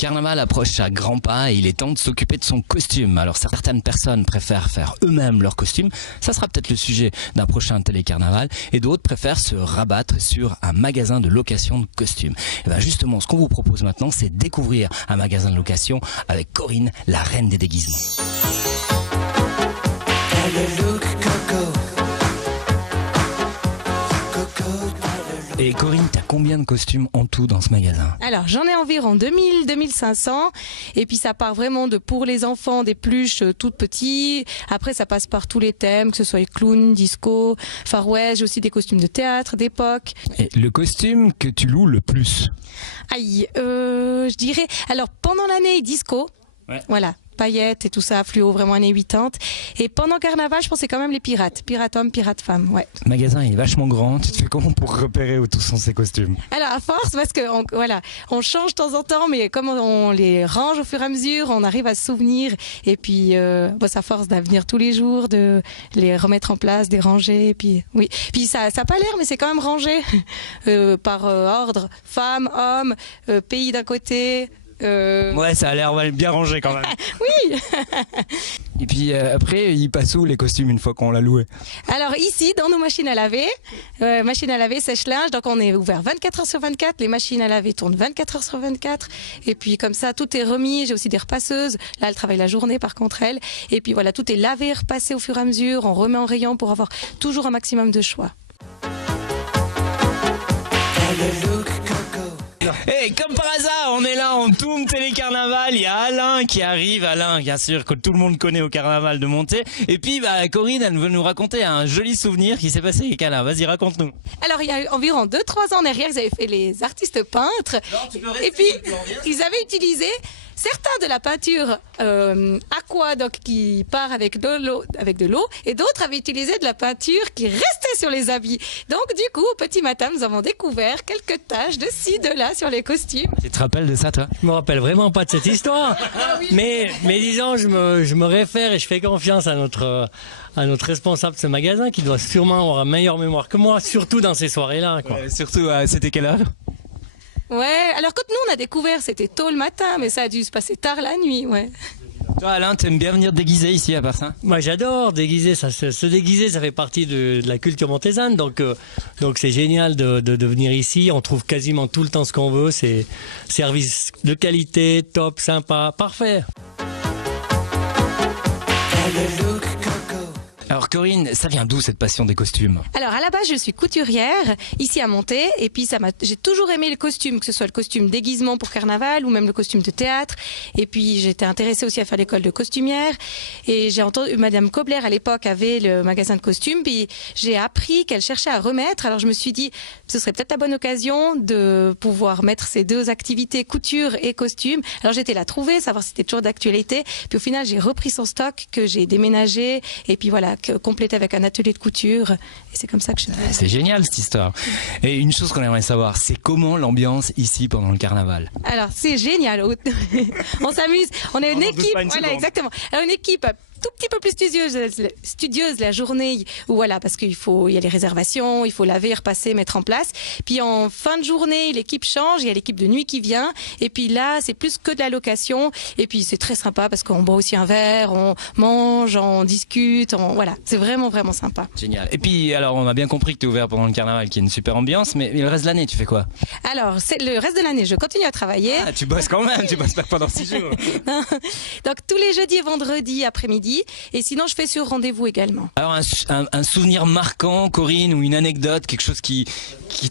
Carnaval approche à grands pas et il est temps de s'occuper de son costume. Alors certaines personnes préfèrent faire eux-mêmes leur costume, ça sera peut-être le sujet d'un prochain télécarnaval, et d'autres préfèrent se rabattre sur un magasin de location de costumes. Et bien justement, ce qu'on vous propose maintenant, c'est découvrir un magasin de location avec Corinne, la reine des déguisements. Et Corinne, t'as combien de costumes en tout dans ce magasin? Alors, j'en ai environ 2000-2500. Et puis, ça part vraiment de pour les enfants, des pluches toutes petits. Après, ça passe par tous les thèmes, que ce soit clown, disco, Far West. J'ai aussi des costumes de théâtre, d'époque. Et le costume que tu loues le plus? Aïe, je dirais... Alors, pendant l'année, disco. Ouais. Voilà. Paillettes et tout ça, fluo, vraiment années 80. Et pendant Carnaval, je pense que c'est quand même les pirates. Pirates hommes, pirates femmes, ouais. Le magasin est vachement grand. Tu te fais comment pour repérer où tous sont ces costumes? Alors, à force, parce que on change de temps en temps, mais comme on les range au fur et à mesure, on arrive à se souvenir. Et puis, ça force à venir tous les jours, de les remettre en place, des ranger. Et puis, oui. Puis ça a pas l'air, mais c'est quand même rangé par ordre. Femmes, hommes, pays d'un côté. Ouais, ça a l'air bien rangé quand même. Oui. Et puis après, ils passent où les costumes une fois qu'on l'a loué? Alors ici, dans nos machines à laver, sèche-linge, donc on est ouvert 24 heures sur 24, les machines à laver tournent 24 heures sur 24, et puis comme ça, tout est remis. J'ai aussi des repasseuses, là elles travaillent la journée par contre elles, et puis voilà, tout est lavé, repassé au fur et à mesure, on remet en rayon pour avoir toujours un maximum de choix. Et comme par hasard, on est là, on tourne télécarnaval, il y a Alain qui arrive, Alain bien sûr que tout le monde connaît au carnaval de Monté, et puis Corinne elle veut nous raconter un joli souvenir qui s'est passé avec Alain, vas-y raconte-nous. Alors il y a environ 2-3 ans derrière, ils avaient fait les artistes peintres, et puis ils avaient utilisé certains de la peinture aqua, donc qui part avec de l'eau, et d'autres avaient utilisé de la peinture qui restait sur les habits. Donc du coup, au petit matin, nous avons découvert quelques taches de ci, de là sur les costumes. Tu te rappelles de ça, toi? Je me rappelle vraiment pas de cette histoire, mais disons, je me réfère et je fais confiance à notre responsable de ce magasin qui doit sûrement avoir une meilleure mémoire que moi, surtout dans ces soirées-là, quoi. Ouais, surtout, c'était quelle heure? Ouais, alors quand nous on a découvert, c'était tôt le matin, mais ça a dû se passer tard la nuit, ouais. Toi Alain, t'aimes bien venir déguiser ici à part ça? Moi j'adore déguiser, se déguiser ça fait partie de la culture montésane, donc c'est génial de venir ici, on trouve quasiment tout le temps ce qu'on veut, c'est service de qualité, top, sympa, parfait. Alors Corinne, ça vient d'où cette passion des costumes? Alors à la base je suis couturière ici à Monté, et puis j'ai toujours aimé le costume, que ce soit le costume déguisement pour carnaval ou même le costume de théâtre, et puis j'étais intéressée aussi à faire l'école de costumière, et j'ai entendu Madame Kobler à l'époque avait le magasin de costumes, puis j'ai appris qu'elle cherchait à remettre, alors je me suis dit ce serait peut-être la bonne occasion de pouvoir mettre ces deux activités, couture et costume. Alors j'étais la trouver, savoir si c'était toujours d'actualité, puis au final j'ai repris son stock que j'ai déménagé, et puis voilà, complété avec un atelier de couture, et c'est comme ça que je suis... C'est génial cette histoire. Et une chose qu'on aimerait savoir, c'est comment l'ambiance ici pendant le carnaval? Alors c'est génial, on s'amuse, on est une équipe, voilà exactement. Alors une équipe tout petit peu plus studieuse la journée, où voilà, parce il y a les réservations, il faut laver, repasser, mettre en place. Puis en fin de journée, l'équipe change, il y a l'équipe de nuit qui vient, et puis là, c'est plus que de la location, et puis c'est très sympa parce qu'on boit aussi un verre, on mange, on discute, voilà, c'est vraiment vraiment sympa. Génial. Et puis alors, on a bien compris que tu es ouvert pendant le carnaval, qui est une super ambiance, mais le reste de l'année, tu fais quoi? Alors, le reste de l'année, je continue à travailler. Ah, tu bosses quand même, tu bosses pas pendant 6 jours. Non. Donc tous les jeudis et vendredis après-midi. Et sinon, je fais sur rendez-vous également. Alors, un souvenir marquant, Corinne, ou une anecdote, quelque chose qui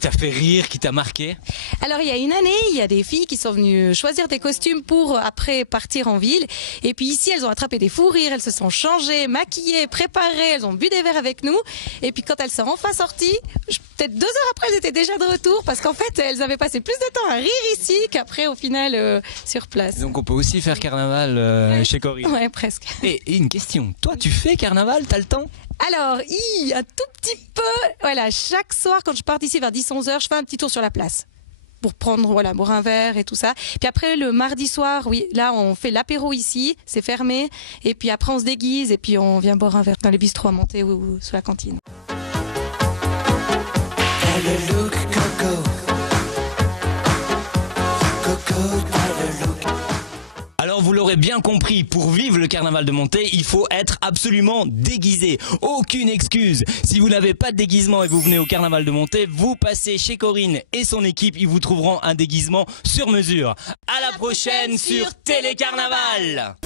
t'a fait rire, qui t'a marqué? Alors, il y a une année, il y a des filles qui sont venues choisir des costumes pour après partir en ville. Et puis ici, elles ont attrapé des fous rires, elles se sont changées, maquillées, préparées, elles ont bu des verres avec nous. Et puis quand elles sont enfin sorties, peut-être 2 heures après, elles étaient déjà de retour, parce qu'en fait, elles avaient passé plus de temps à rire ici qu'après, au final, sur place. Donc on peut aussi faire carnaval chez Corinne? Ouais, presque. Et une question, toi tu fais carnaval, t'as le temps? Alors, un tout petit peu, voilà, chaque soir quand je pars d'ici vers 10-11 heures, je fais un petit tour sur la place pour prendre, boire un verre et tout ça. Puis après, le mardi soir, oui, là, on fait l'apéro ici, c'est fermé, et puis après, on se déguise, et puis on vient boire un verre dans les bistrots à Monté ou sous la cantine. Coco, Coco, Alors vous l'aurez bien compris, pour vivre le carnaval de Monté, il faut être absolument déguisé. Aucune excuse. Si vous n'avez pas de déguisement et vous venez au carnaval de Monté, vous passez chez Corinne et son équipe, ils vous trouveront un déguisement sur mesure. À la prochaine sur Télécarnaval.